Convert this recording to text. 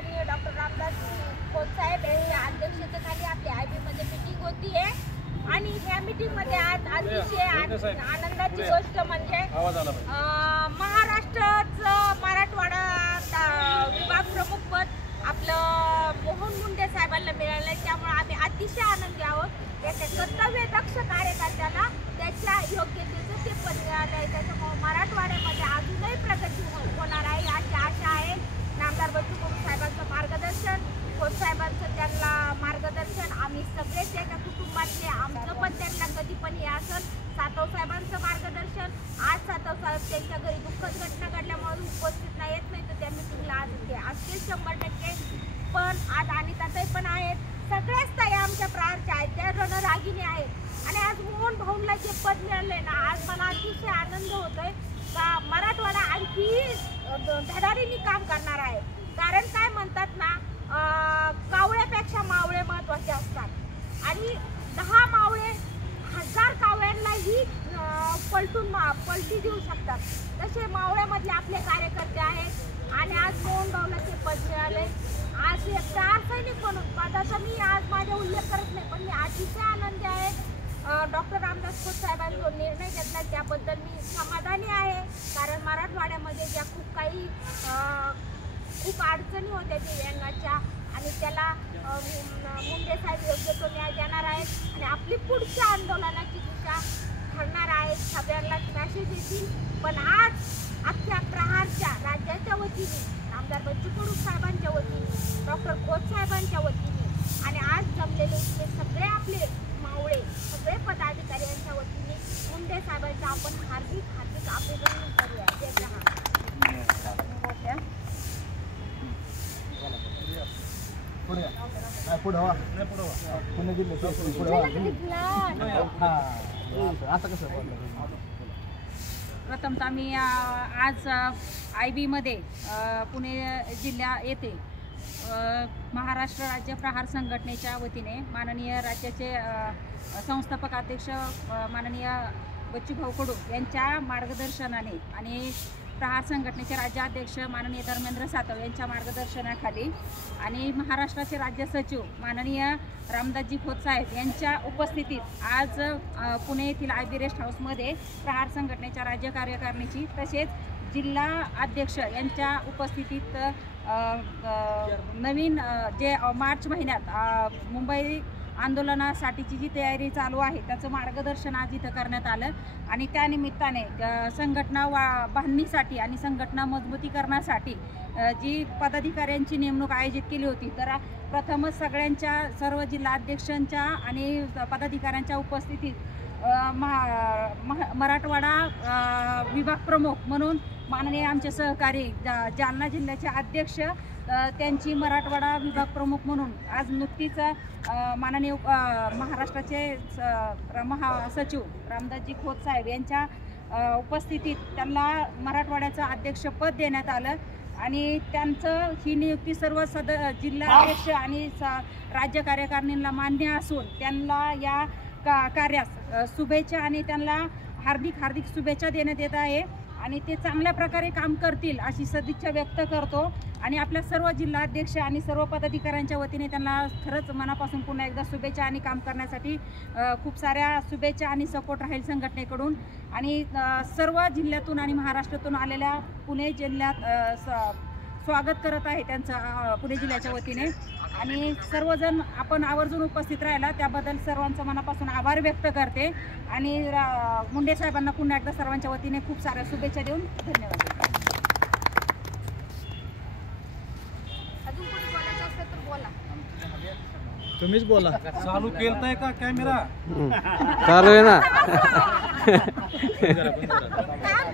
आदरणीय डॉक्टर रामदास खोत साहेब यांच्या अध्यक्षतेखाली आपली IB मध्ये मीटिंग होती आहे आणि ह्या मीटिंग मध्ये आज अतिशय आनंदाची गोष्ट म्हणजे महाराष्ट्राचं मराठवाडा विभाग प्रमुख पद आपलं मोहन मुंडे साहेबांना मिळालं, त्यामुळे आम्ही अतिशय आनंदी आहोत। त्याच्या कर्तव्य दक्ष कार्यकर्त्याला त्याच्या योग्यतेचं ते पद मिळालं आहे, त्याच्यामुळे मराठवाड्यामध्ये अजूनही प्रगती होणार आहे अशी आशा आहे। नामदार बच्चू कडू साहेबांचं मार्गदर्शन, खोत साहेबांचं त्यांना मार्गदर्शन, आम्ही सगळेच त्याच्या कुटुंबातले आमचं पण त्यांना कधी पण हे असेल, सातव साहेबांचं मार्गदर्शन। आज सातव साहेब त्यांच्या घरी दुःखद घटना घडल्यामुळे उपस्थित नाही तर त्या मीटिंगला आज ते असतील 100%। पण आज अनिताताई पण आहेत, सगळ्याच ताई आमच्या प्रहारच्या आहेत, त्या रणरागिणी आहेत आणि आज मोहन भाऊंना जे पद मिळालंय ना, आज मला अतिशय आनंद होतोय का मराठवाडा आणखी धडाडीने काम करणार आहे। कारण काय म्हणतात ना, कावळ्यापेक्षा मावळे महत्वाचे असतात आणि 10 मावळे 1000 कावळ्यांनाही पलटी देऊ शकतात, तसे मावळ्यामधले आपले कार्यकर्ते आहेत आणि आज मोहन भाऊला ते पद मिळाले। आज एक रासायनिक म्हणून पदाचा मी आज माझा उल्लेख करत नाही, पण मी अतिशय आनंदी आहे। डॉक्टर रामदास खोत साहेबांनी जो निर्णय घेतला त्याबद्दल मी समाधानी आहे, कारण मराठवाड्यामध्ये ज्या खूप अडचणी होत्या दिव्यांगाच्या आणि त्याला मुंडे साहेब योग्य तो न्याय देणार आहेत आणि आपली पुढच्या आंदोलनाची दिशा ठरणार आहे, सगळ्यांना मॅसेज येतील। पण आज अख्ख्या प्रहारच्या राज्याच्या वतीने, नामदार बच्चू कडू साहेबांच्या वतीने, डॉक्टर खोत साहेबांच्या वतीने आणि आज जमलेले इथले सगळे आपले मावळे सगळे पदाधिकारी यांच्या वतीने मुंडे साहेबांचं आपण हार्दिक अभिनंदन करूया। जय जहान। प्रथमतः मी आज IB मध्ये पुणे जिल्हा येथे महाराष्ट्र राज्य प्रहार संघटनेच्या वतीने माननीय राज्याचे संस्थापक अध्यक्ष माननीय बच्चूभाऊ कडू यांच्या मार्गदर्शनाने आणि प्रहार संघटनेचे राज्याध्यक्ष माननीय धर्मेंद्र सातव यांच्या मार्गदर्शनाखाली आणि महाराष्ट्राचे राज्य सचिव माननीय रामदासजी खोत साहेब यांच्या उपस्थितीत आज पुणे येथील IB रेस्ट हाऊसमध्ये प्रहार संघटनेच्या राज्य कार्यकारिणीची तसेच जिल्हा अध्यक्ष यांच्या उपस्थितीत नवीन जे मार्च महिन्यात मुंबई आंदोलनासाठीची जी तयारी चालू आहे त्याचं मार्गदर्शन आज इथं करण्यात आलं आणि त्यानिमित्ताने संघटना बांधणीसाठी आणि संघटना मजबूतीकरणासाठी जी पदाधिकाऱ्यांची नेमणूक आयोजित केली होती, तर प्रथमच सर्व जिल्हा अध्यक्षांच्या आणि पदाधिकाऱ्यांच्या उपस्थितीत मराठवाडा विभाग प्रमुख म्हणून माननीय आमचे सहकारी जालना जिल्ह्याचे अध्यक्ष त्यांची मराठवाडा विभाग प्रमुख म्हणून आज नुकतीच माननीय महाराष्ट्राचे महासचिव रामदासजी खोत साहेब यांच्या उपस्थितीत त्यांना मराठवाड्याचं अध्यक्षपद देण्यात आलं आणि त्यांचं ही नियुक्ती सर्व जिल्हाध्यक्ष आणि राज्य कार्यकारिणीला मान्य असून त्यांना या कार्यास शुभेच्छा आणि त्यांना हार्दिक शुभेच्छा देण्यात येत आहे आणि ते चांगल्या प्रकारे काम करतील अशी सदिच्छा व्यक्त करतो आणि आपल्या सर्व जिल्हाध्यक्ष आणि सर्व पदाधिकाऱ्यांच्या वतीने त्यांना खरंच मनापासून पुन्हा एकदा शुभेच्छा आणि काम करण्यासाठी खूप साऱ्या शुभेच्छा आणि सपोर्ट राहील संघटनेकडून आणि सर्व जिल्ह्यातून आणि महाराष्ट्रातून आलेल्या पुणे जिल्ह्यात स्वागत करत आहे त्यांचं पुणे जिल्ह्याच्या वतीने आणि सर्वजण आपण आवर्जून उपस्थित राहिला त्याबद्दल सर्वांचं मनापासून आभार व्यक्त करते आणि मुंडे साहेबांना पुन्हा एकदा सर्वांच्या वतीने खूप साऱ्या शुभेच्छा देऊन धन्यवाद। अजून कोणी बोलायचं असेल तर बोला, तुम्हीच बोला। चालू केलताय का कॅमेरा? चालू आहे ना। आमच्या